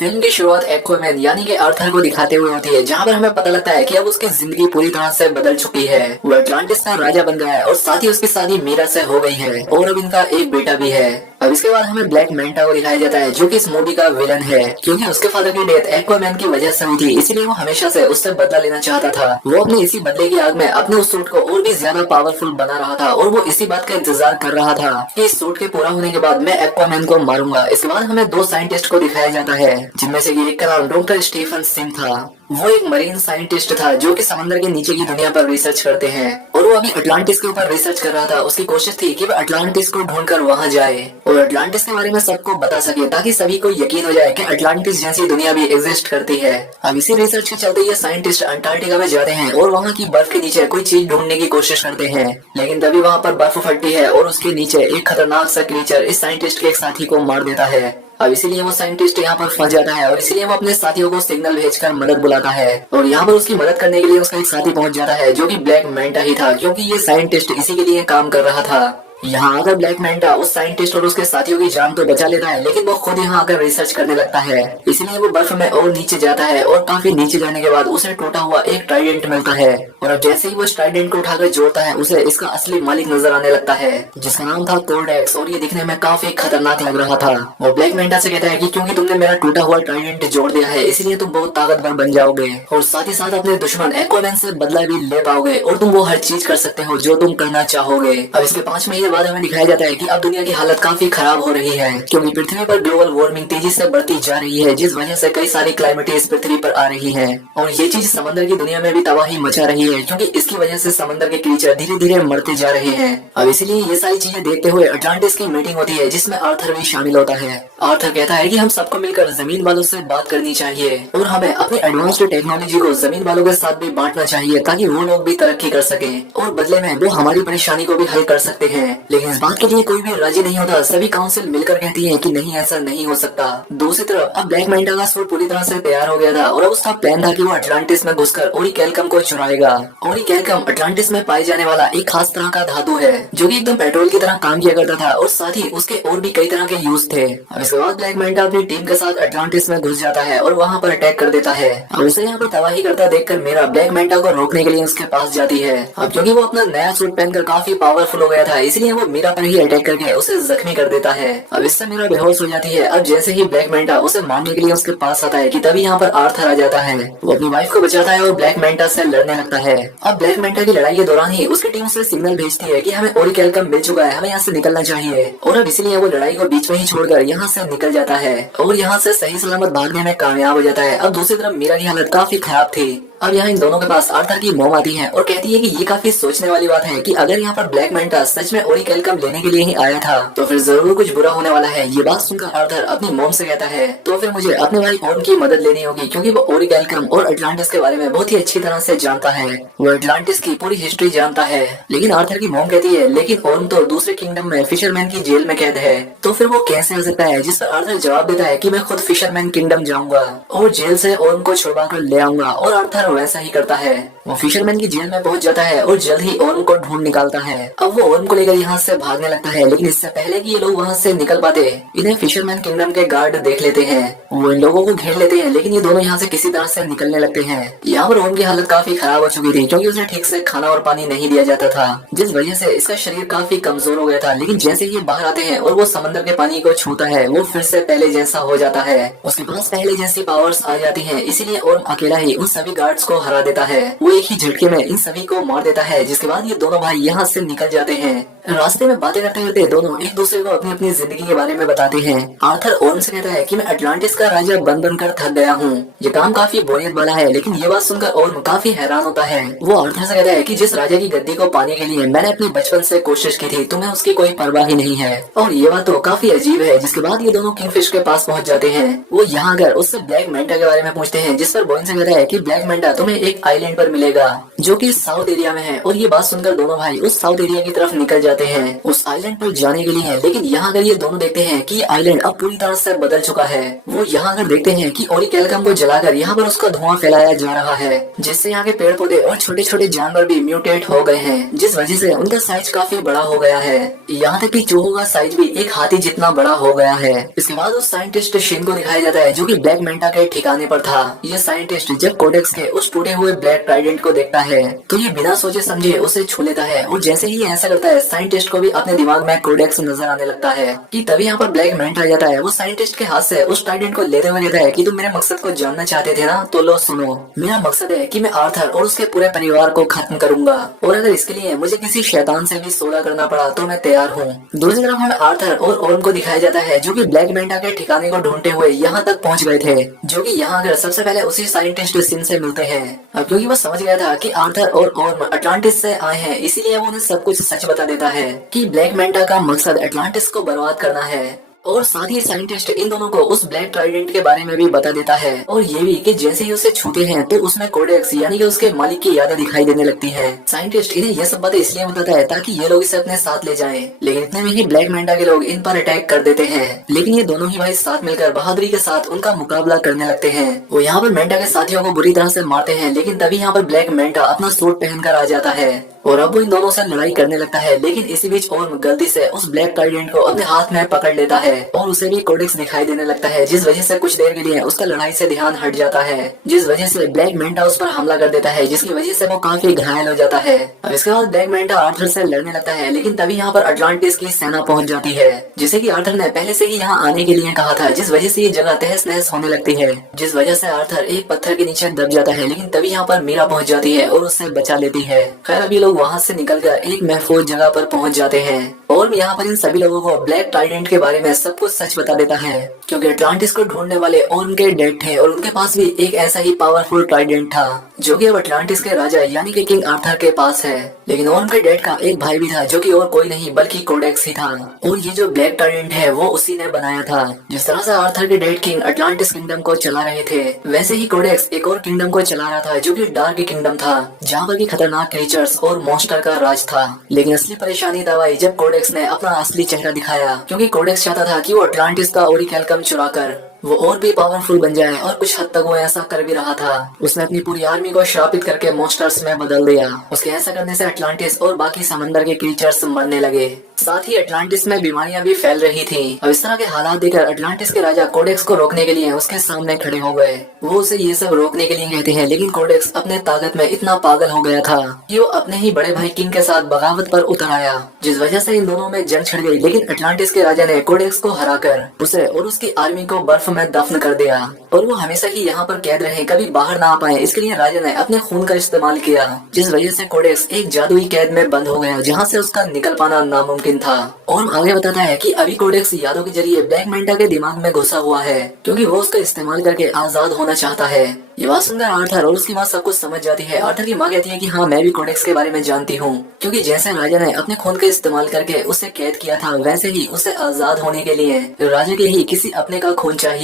Film की शुरुआत Aquaman यानी कि आर्थर को दिखाते हुए होती है, जहाँ पर हमें पता लगता है कि अब उसकी जिंदगी पूरी तरह से बदल चुकी है। वो अटलांटिस का राजा बन गया है और साथ ही उसकी शादी मीरा से हो गई है और अब इनका एक बेटा भी है। अब इसके बाद हमें ब्लैक मैंटा को दिखाया जाता है, जो कि इस मूवी का विलन है, क्योंकि उसके फादर की डेथ एक्वामैन की वजह से हुई थी, इसीलिए वो हमेशा से उससे बदला लेना चाहता था। वो अपने इसी बदले की आग में अपने उस सूट को और भी ज्यादा पावरफुल बना रहा था और वो इसी बात का इंतजार कर रहा था कि इस सूट के पूरा होने के बाद मैं एक्वामैन को मारूंगा। इसके बाद हमें दो साइंटिस्ट को दिखाया जाता है, जिनमें से एक का नाम डॉक्टर स्टीफन सिंह था। वो एक मरीन साइंटिस्ट था जो कि समंदर के नीचे की दुनिया पर रिसर्च करते हैं और वो अभी अटलांटिस के ऊपर रिसर्च कर रहा था। उसकी कोशिश थी कि वह अटलांटिस को ढूंढकर वहां जाए और अटलांटिस के बारे में सबको बता सके, ताकि सभी को यकीन हो जाए कि अटलांटिस जैसी दुनिया भी एग्जिस्ट करती है। अब इसी रिसर्च के चलते ये साइंटिस्ट अंटार्कटिका में जाते हैं और वहाँ की बर्फ के नीचे कोई चीज ढूंढने की कोशिश करते हैं, लेकिन तभी वहाँ पर बर्फ फटती है और उसके नीचे एक खतरनाक सा क्रीचर इस साइंटिस्ट के एक साथी को मार देता है। अब इसीलिए वो साइंटिस्ट यहाँ पर फंस जाता है और इसीलिए वो अपने साथियों को सिग्नल भेजकर मदद बुलाता है और यहाँ पर उसकी मदद करने के लिए उसका एक साथी पहुंच जाता है, जो कि ब्लैक मैंटा ही था, क्योंकि ये साइंटिस्ट इसी के लिए काम कर रहा था। यहाँ आकर ब्लैक मैंटा उस साइंटिस्ट और उसके साथियों की जान तो बचा लेता है, लेकिन वो खुद यहाँ आकर रिसर्च करने लगता है। इसलिए वो बर्फ में और नीचे जाता है और काफी नीचे जाने के बाद उसे टूटा हुआ एक ट्राइडेंट मिलता है और अब जैसे ही वो ट्राइडेंट को उठाकर जोड़ता है, उसे इसका असली मालिक नजर आने लगता है, जिसका नाम था कोर्डेक्स, और ये दिखने में काफी खतरनाक लग रहा था। वो ब्लैक मैंटा से कहता है कि क्योंकि तुमने मेरा टूटा हुआ ट्राइडेंट जोड़ दिया है, इसलिए तुम बहुत ताकतवर बन जाओगे और साथ ही साथ अपने दुश्मन एक्वामैन से बदला भी ले पाओगे और तुम वो हर चीज कर सकते हो जो तुम करना चाहोगे। अब इसके 5 महीने बाद हमें दिखाया जाता है कि अब दुनिया की हालत काफी खराब हो रही है, क्योंकि पृथ्वी पर ग्लोबल वार्मिंग तेजी से बढ़ती जा रही है, जिस वजह से कई सारी क्लाइमेट इस पृथ्वी पर आ रही है और ये चीज समंदर की दुनिया में भी तबाही मचा रही है, क्योंकि इसकी वजह से समंदर के क्रीचर धीरे धीरे मरते जा रहे हैं। अब इसीलिए ये सारी चीजें देखते हुए अटलांटिस की मीटिंग होती है, जिसमें आर्थर भी शामिल होता है। आर्थर कहता है कि हम सबको मिलकर जमीन वालों से बात करनी चाहिए और हमें अपनी एडवांस्ड टेक्नोलॉजी को जमीन वालों के साथ भी बांटना चाहिए, ताकि वो लोग भी तरक्की कर सके और बदले में वो हमारी परेशानी को भी हल कर सकते हैं। लेकिन इस बात के लिए कोई भी राजी नहीं होता। सभी काउंसिल मिलकर कहती है कि नहीं, ऐसा नहीं हो सकता। दूसरी तरफ अब ब्लैक मैंटा का सूट पूरी तरह से तैयार हो गया था और अब उसका प्लान था कि वो अटलांटिस में घुसकर ओरिकैल्कम को चुराएगा। ओरिकैल्कम अटलांटिस में पाए जाने वाला एक खास तरह का धातु है, जो कि एकदम पेट्रोल की तरह काम किया करता था और साथ ही उसके और भी कई तरह के यूज थे। अब इसके बाद ब्लैक मैंटा अपनी टीम के साथ अटलांटिस में घुस जाता है और वहाँ पर अटैक कर देता है। अब उसे यहाँ पर तबाही करता देखकर मीरा ब्लैक मैंटा को रोकने के लिए उसके पास जाती है। अब क्योंकि वो अपना नया सूट पहनकर काफी पावरफुल हो गया था, इसलिए वो मीरा पर ही अटैक करके उसे जख्मी कर देता है। अब इससे मीरा बेहोश हो जाती है। अब जैसे ही ब्लैक मैंटा उसे मारने के लिए उसके पास आता है कि तभी यहाँ पर आर्थर आ जाता है। वो अपनी वाइफ को बचाता है और ब्लैक मैंटा से लड़ने लगता है। अब ब्लैक मैंटा की लड़ाई के दौरान ही उसकी टीम उसे सिग्नल भेजती है कि हमें ओरिकैल्कम मिल चुका है, हमें यहाँ से निकलना चाहिए और अब इसलिए वो लड़ाई को बीच में ही छोड़कर यहाँ से निकल जाता है और यहाँ से सही सलामत भागने में कामयाब हो जाता है। अब दूसरी तरफ मीरा की हालत काफी खराब थी। अब यहाँ इन दोनों के पास आर्थर की मॉम आती है और कहती है कि ये काफी सोचने वाली बात है कि अगर यहाँ पर ब्लैक मैंटा सच में ओरिकैल्कम लेने के लिए ही आया था तो फिर जरूर कुछ बुरा होने वाला है। ये बात सुनकर आर्थर अपनी मॉम से कहता है तो फिर मुझे अपने भाई ओर्म की मदद लेनी होगी, क्योंकि वो ओरिकैल्कम और अटलांटिस के बारे में बहुत ही अच्छी तरह से जानता है। वो अटलांटिस की पूरी हिस्ट्री जानता है। लेकिन आर्थर की मॉम कहती है लेकिन ओर्म तो दूसरे किंगडम में फिशरमैन की जेल में कैद है, तो फिर वो कैसे हो सकता है। जिस पर आर्थर जवाब देता है कि मैं खुद फिशरमैन किंगडम जाऊंगा और जेल से ओर्म को छुड़वा कर ले आऊंगा और आर्थर वैसा ही करता है। वो फिशरमैन की जेल में पहुंच जाता है और जल्द ही ओर्म को ढूंढ निकालता है। अब वो ओर्म को लेकर यहाँ से भागने लगता है, लेकिन इससे पहले कि ये लोग वहाँ से निकल पाते इन्हें फिशरमैन किंगडम के गार्ड देख लेते हैं। वो इन लोगों को घेर लेते हैं, लेकिन ये दोनों यहाँ से किसी तरह से निकलने लगते हैं। यहाँ पर ओर्म की हालत काफी खराब हो चुकी थी, क्योंकि उसे ठीक से खाना और पानी नहीं दिया जाता था, जिस वजह से इसका शरीर काफी कमजोर हो गया था। लेकिन जैसे ही ये बाहर आते हैं और वो समंदर के पानी को छूता है, वो फिर से पहले जैसा हो जाता है। उसके पास पहले जैसी पावर्स आ जाती है, इसीलिए ओर्म अकेला ही उन सभी गार्ड्स को हरा देता है। वो एक ही झटके में इन सभी को मार देता है, जिसके बाद ये दोनों भाई यहाँ से निकल जाते हैं। रास्ते में बातें करते करते दोनों एक दूसरे को अपनी अपनी जिंदगी के बारे में बताते हैं। आर्थर ओर्म से कहता है कि मैं अटलांटिस का राजा बन बनकर थक गया हूँ, ये काम काफी बोरियत वाला है। लेकिन ये बात सुनकर ओर्म काफी हैरान होता है। वो आर्थर से कहता है कि जिस राजा की गद्दी को पाने के लिए मैंने अपने बचपन से कोशिश की थी, तुम्हें उसकी कोई परवाह ही नहीं है। और ये बात तो काफी अजीब है। जिसके बाद ये दोनों किंगफिश के पास पहुँच जाते हैं। वो यहाँ आकर उससे ब्लैक मैंटा के बारे में पूछते हैं, जिस पर बोइन से कहता है कि ब्लैक मैंटा बेटा तुम्हें एक आइलैंड पर मिलेगा जो कि साउथ एरिया में है। और ये बात सुनकर दोनों भाई उस साउथ एरिया की तरफ निकल जाते हैं उस आइलैंड पर जाने के लिए। लेकिन यहाँ अगर ये दोनों देखते हैं कि आइलैंड अब पूरी तरह से बदल चुका है। वो यहाँ अगर देखते हैं कि ओरिकेलकम को जलाकर यहाँ पर उसका धुआं फैलाया जा रहा है, जिससे यहाँ के पेड़ पौधे और छोटे छोटे जानवर भी म्यूटेट हो गए हैं, जिस वजह से उनका साइज काफी बड़ा हो गया है। यहाँ तक कि चूहों का साइज भी एक हाथी जितना बड़ा हो गया है। इसके बाद उस साइंटिस्ट शिन को दिखाया जाता है जो कि ब्लैक मेंटा के ठिकाने पर था। यह साइंटिस्ट जब कोडेक्स के उस टूटे हुए ब्लैक ट्राइडेंट को देखता है तो ये बिना सोचे समझे उसे छू लेता है। और जैसे ही ऐसा करता है साइंटिस्ट को भी अपने दिमाग में कोडेक्स नजर आने लगता है कि तभी यहाँ पर ब्लैक मेंटा आ जाता है। वो साइंटिस्ट के हाथ से उस ट्राइडेंट को लेते हुए कहता है कि तुम मेरे मकसद को जानना चाहते थे ना, तो लो सुनो, मेरा मकसद है कि मैं आर्थर और उसके पूरे परिवार को खत्म करूंगा। और अगर इसके लिए मुझे किसी शैतान से भी सौदा करना पड़ा तो मैं तैयार हूँ। दूसरी तरफ हमें आर्थर और ओरम को दिखाया जाता है जो कि ब्लैक मेंटा के ठिकाने को ढूंढते हुए यहाँ तक पहुँच गए थे, जो कि यहाँ आकर सबसे पहले उसी साइंटिस्ट सिन से मिलते हैं। अब क्योंकि वो समझ गया था कि आर्थर और ओरम अटलांटिस से आए हैं, इसीलिए वो उन्हें सब कुछ सच बता देता है कि ब्लैक मेंटा का मकसद अटलांटिस को बर्बाद करना है। और साथ ही साइंटिस्ट इन दोनों को उस ब्लैक ट्राइडेंट के बारे में भी बता देता है और ये भी कि जैसे ही उसे छूते हैं तो उसमें कोडेक्स यानी कि उसके मालिक की यादें दिखाई देने लगती हैं। साइंटिस्ट इन्हें यह सब बातें इसलिए बताता है ताकि ये लोग इसे अपने साथ ले जाएं। लेकिन इतने में ही ब्लैक मेंटा के लोग इन पर अटैक कर देते हैं। लेकिन ये दोनों ही भाई साथ मिलकर बहादुरी के साथ उनका मुकाबला करने लगते हैं। वो यहाँ पर मेंटा के साथियों को बुरी तरह से मारते हैं, लेकिन तभी यहाँ पर ब्लैक मेंटा अपना सूट पहनकर आ जाता है और अब वो इन दोनों से लड़ाई करने लगता है। लेकिन इसी बीच ओर्म गलती से उस ब्लैक ट्राइडेंट को अपने हाथ में पकड़ लेता है और उसे भी कोडेक्स दिखाई देने लगता है, जिस वजह से कुछ देर के लिए उसका लड़ाई से ध्यान हट जाता है, जिस वजह से ब्लैक मेंटा उस पर हमला कर देता है, जिसकी वजह से वो काफी घायल हो जाता है। अब इसके बाद ब्लैक मेंटा आर्थर से लड़ने लगता है, लेकिन तभी यहाँ पर अटलांटिस की सेना पहुंच जाती है, जिसे कि आर्थर ने पहले से ही यहाँ आने के लिए कहा था, जिस वजह से ये जगह तहस नहस होने लगती है, जिस वजह से आर्थर एक पत्थर के नीचे दब जाता है। लेकिन तभी यहाँ पर मीरा पहुंच जाती है और उससे बचा लेती है। खैर अभी लोग वहाँ से निकलकर एक महफूज जगह पर पहुंच जाते हैं और यहाँ पर इन सभी लोगों को ब्लैक ट्राइडेंट के बारे में सब कुछ सच बता देता है, क्योंकि अटलांटिस को ढूंढने वाले और उनके डेड थे और उनके पास भी एक ऐसा ही पावरफुल ट्राइडेंट था जो कि अब अटलांटिस के राजा यानी कि किंग आर्थर के पास है। लेकिन और उनके डेड का एक भाई भी था जो कि और कोई नहीं बल्कि कोडेक्स ही था, और ये जो ब्लैक ट्राइडेंट है वो उसी ने बनाया था। जिस तरह से आर्थर के डेड किंग अटलांटिस किंगडम को चला रहे थे, वैसे ही कोडेक्स एक और किंगडम को चला रहा था जो कि डार्क किंगडम था, जहाँ पर की खतरनाक क्रीचर्स और मॉन्स्टर का राज था। लेकिन असली परेशानी तब आई जब कोडेक्स ने अपना असली चेहरा दिखाया, क्योंकि कोडेक्स चाहता था कि वो अटलांटिस का ओरिकेलकम चुराकर वो और भी पावरफुल बन जाए, और कुछ हद तक वो ऐसा कर भी रहा था। उसने अपनी पूरी आर्मी को श्रापित करके मॉन्स्टर्स में बदल दिया। उसके ऐसा करने से अटलांटिस और बाकी समंदर के क्रीचर्स मरने लगे। साथ ही अटलांटिस में बीमारियां भी फैल रही थी। अब इस तरह के हालात देखकर अटलांटिस के राजा कोडेक्स को रोकने के लिए उसके सामने खड़े हो गए। वो उसे ये सब रोकने के लिए कहते हैं, लेकिन कोडेक्स अपने ताकत में इतना पागल हो गया था कि वो अपने ही बड़े भाई किंग के साथ बगावत पर उतर आया, जिस वजह से इन दोनों में जंग छिड़ गई। लेकिन अटलांटिस के राजा ने कोडेक्स को हराकर उसे और उसकी आर्मी को बर्फ में दफन कर दिया, और वो हमेशा ही यहाँ पर कैद रहे, कभी बाहर ना आ पाए। इसके लिए राजा ने अपने खून का इस्तेमाल किया, जिस वजह से कोडेक्स एक जादुई कैद में बंद हो गया, जहाँ से उसका निकल पाना नामुमकिन था। और आगे बताता है कि अभी कोडेक्स यादों के जरिए ब्लैक मेंटा के दिमाग में घुसा हुआ है, क्योंकि वो उसका इस्तेमाल करके आजाद होना चाहता है। ये बात सुनकर आर्थर और उसकी माँ सब कुछ समझ जाती है। आर्थर की माँ कहती है कि हाँ, मैं भी कोडेक्स के बारे में जानती हूँ, क्योंकि जैसे राजा ने अपने खून का इस्तेमाल करके उसे कैद किया था, वैसे ही उसे आजाद होने के लिए राजा के ही किसी अपने का खून चाहिए।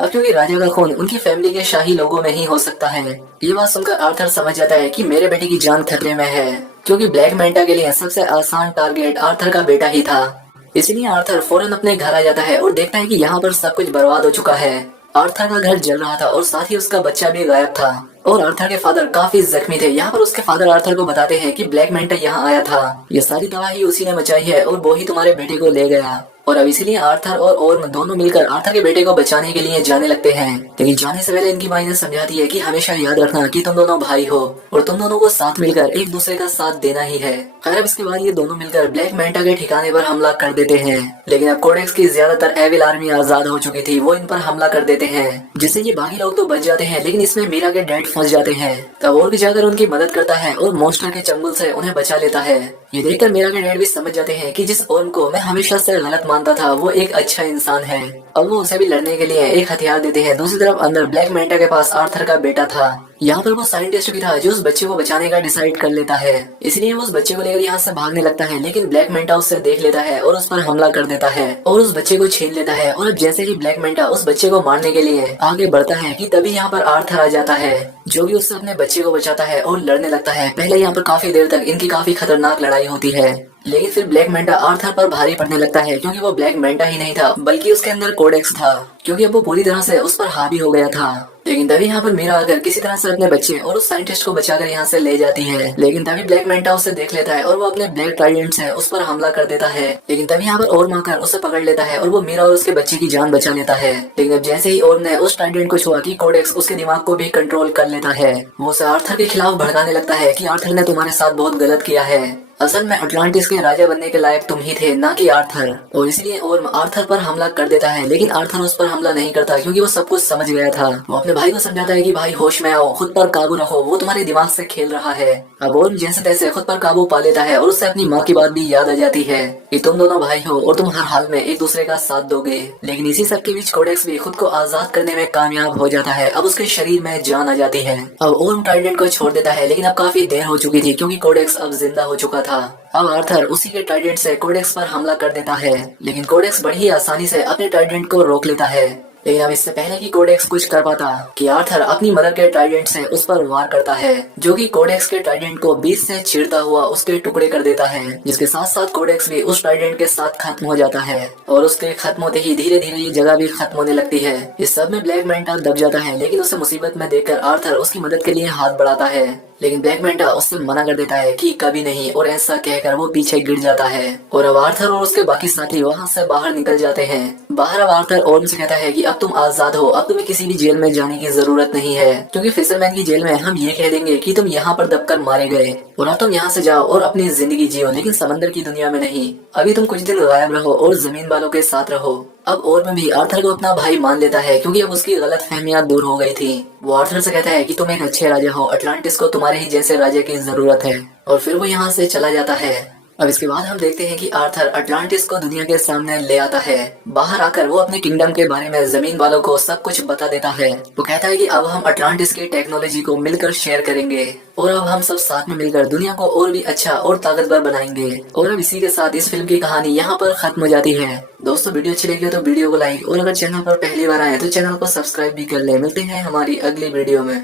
अब क्योंकि राजा का खून उनकी फैमिली के शाही लोगों में ही हो सकता है। ये बात सुनकर आर्थर समझ जाता है कि मेरे बेटे की जान खतरे में है, क्योंकि ब्लैक मेंटा के लिए सबसे आसान टारगेट आर्थर का बेटा ही था। इसलिए आर्थर फौरन अपने घर आ जाता है और देखता है कि यहाँ पर सब कुछ बर्बाद हो चुका है। आर्थर का घर जल रहा था और साथ ही उसका बच्चा भी गायब था, और आर्थर के फादर काफी जख्मी थे। यहाँ पर उसके फादर आर्थर को बताते हैं कि ब्लैक मेंटा यहाँ आया था, ये सारी तबाही उसी ने मचाई है और वो ही तुम्हारे बेटे को ले गया। और अब इसीलिए आर्थर और ओर्म दोनों मिलकर आर्थर के बेटे को बचाने के लिए जाने लगते हैं। लेकिन जाने से पहले इनकी माँ ने समझाती है कि हमेशा याद रखना कि तुम दोनों भाई हो और तुम दोनों को साथ मिलकर एक दूसरे का साथ देना ही है। खैर इसके बाद ये दोनों मिलकर ब्लैक मेंटा के ठिकाने पर हमला कर देते हैं। लेकिन अब कोडेक्स की ज्यादातर एविल आर्मी आजाद हो चुकी थी, वो इन पर हमला कर देते हैं, जिससे ये बाकी लोग तो बच जाते हैं, लेकिन इसमें मीरा के डैड फंस जाते हैं। तब और भी जाकर उनकी मदद करता है और मॉन्स्टर के चंगुल से उन्हें बचा लेता है। ये देखकर मीरा के डैड भी समझ जाते हैं कि जिस ओर्म को मैं हमेशा से गलत मानता था, वो एक अच्छा इंसान है। अब वो उसे भी लड़ने के लिए एक हथियार देते हैं। दूसरी तरफ अंदर ब्लैक मेंटा के पास आर्थर का बेटा था, यहाँ पर वो साइंटिस्ट भी था जो उस बच्चे को बचाने का डिसाइड कर लेता है, इसलिए वो उस बच्चे को लेकर यहाँ से भागने लगता है। लेकिन ब्लैक मेंटा उससे देख लेता है और उस पर हमला कर देता है और उस बच्चे को छीन लेता है। और अब जैसे ही ब्लैक मेंटा उस बच्चे को मारने के लिए आगे बढ़ता है कि तभी यहाँ पर आर्थर आ जाता है, जो भी उससे अपने बच्चे को बचाता है और लड़ने लगता है। पहले यहाँ पर काफी देर तक इनकी काफी खतरनाक लड़ाई होती है, लेकिन फिर ब्लैक मेंटा आर्थर पर भारी पड़ने लगता है, क्योंकि वो ब्लैक मेंटा ही नहीं था बल्कि उसके अंदर कोडेक्स था, क्योंकि अब वो पूरी तरह से उस पर हावी हो गया था। लेकिन तभी यहाँ पर मीरा आकर किसी तरह से अपने बच्चे और उस साइंटिस्ट को बचाकर यहाँ से ले जाती है। लेकिन तभी ब्लैक मेंटा उसे देख लेता है और वो अपने ब्लैक ट्राइडेंट से उस पर हमला कर देता है। लेकिन तभी यहाँ पर ओर्म आकर उसे पकड़ लेता है और वो मीरा और उसके बच्चे की जान बचा लेता है। लेकिन अब जैसे ही ओर्म ने उस ट्राइडेंट को छुआ कि कोडेक्स उसके दिमाग को भी कंट्रोल कर लेता है, वो उसे आर्थर के खिलाफ भड़काने लगता है कि आर्थर ने तुम्हारे साथ बहुत गलत किया है, असल में अटलांटिस के राजा बनने के लायक तुम ही थे, ना कि आर्थर। और इसलिए ओर्म आर्थर पर हमला कर देता है, लेकिन आर्थर उस पर हमला नहीं करता, क्योंकि वो सब कुछ समझ गया था। वो अपने भाई को समझाता है कि भाई होश में आओ, खुद पर काबू रखो, वो तुम्हारे दिमाग से खेल रहा है। अब ओर्म जैसे तैसे खुद पर काबू पा लेता है और उससे अपनी माँ की बात भी याद आ जाती है कि तुम दोनों भाई हो और तुम हर हाल में एक दूसरे का साथ दोगे। लेकिन इसी सब के बीच कोडेक्स भी खुद को आजाद करने में कामयाब हो जाता है। अब उसके शरीर में जान आ जाती है। अब ओर्म ट्राइडेंट को छोड़ देता है, लेकिन अब काफी देर हो चुकी थी, क्योंकि कोडेक्स अब जिंदा हो चुका था। अब आर्थर उसी के ट्राइडेंट से कोडेक्स पर हमला कर देता है, लेकिन कोडेक्स बड़ी ही आसानी से अपने ट्राइडेंट को रोक लेता है। लेकिन अब इससे पहले कि कोडेक्स कुछ कर पाता कि आर्थर अपनी मदर के ट्राइडेंट से उस पर वार करता है, जो कि कोडेक्स के ट्राइडेंट को बीच से चीरता हुआ उसके टुकड़े कर देता है, जिसके साथ साथ कोडेक्स भी उस ट्राइडेंट के साथ खत्म हो जाता है। और उसके खत्म होते ही धीरे धीरे ये जगह भी खत्म होने लगती है। इस सब में ब्लैक मेंटा दब जाता है, लेकिन उसे मुसीबत में देखकर आर्थर उसकी मदद के लिए हाथ बढ़ाता है, लेकिन ब्लैक मेंटा उससे मना कर देता है कि कभी नहीं, और ऐसा कहकर वो पीछे गिर जाता है। और अब आर्थर और उसके बाकी साथी वहाँ से बाहर निकल जाते हैं। बाहर अब आर्थर ओर्म से कहता है कि अब तुम आजाद हो, अब तुम्हें किसी भी जेल में जाने की जरूरत नहीं है, क्योंकि फिशरमैन की जेल में हम ये कह देंगे कि तुम यहाँ पर दबकर मारे गए और अब तुम यहाँ से जाओ और अपनी जिंदगी जियो, लेकिन समंदर की दुनिया में नहीं। अभी तुम कुछ दिन गायब रहो और जमीन वालों के साथ रहो। अब ओर्म भी आर्थर को अपना भाई मान लेता है, क्योंकि अब उसकी गलत फहमियां दूर हो गई थी। वो आर्थर से कहता है कि तुम एक अच्छे राजा हो, अटलांटिस को तुम्हारे ही जैसे राजा की जरूरत है, और फिर वो यहाँ से चला जाता है। अब इसके बाद हम देखते हैं कि आर्थर अटलांटिस को दुनिया के सामने ले आता है। बाहर आकर वो अपने किंगडम के बारे में जमीन वालों को सब कुछ बता देता है। वो कहता है कि अब हम अटलांटिस की टेक्नोलॉजी को मिलकर शेयर करेंगे और अब हम सब साथ में मिलकर दुनिया को और भी अच्छा और ताकतवर बनाएंगे। और अब इसी के साथ इस फिल्म की कहानी यहाँ पर खत्म हो जाती है। दोस्तों, वीडियो अच्छी लगी तो वीडियो को लाइक, और अगर चैनल पर पहली बार आए तो चैनल को सब्सक्राइब भी कर ले। मिलते हैं हमारी अगली वीडियो में।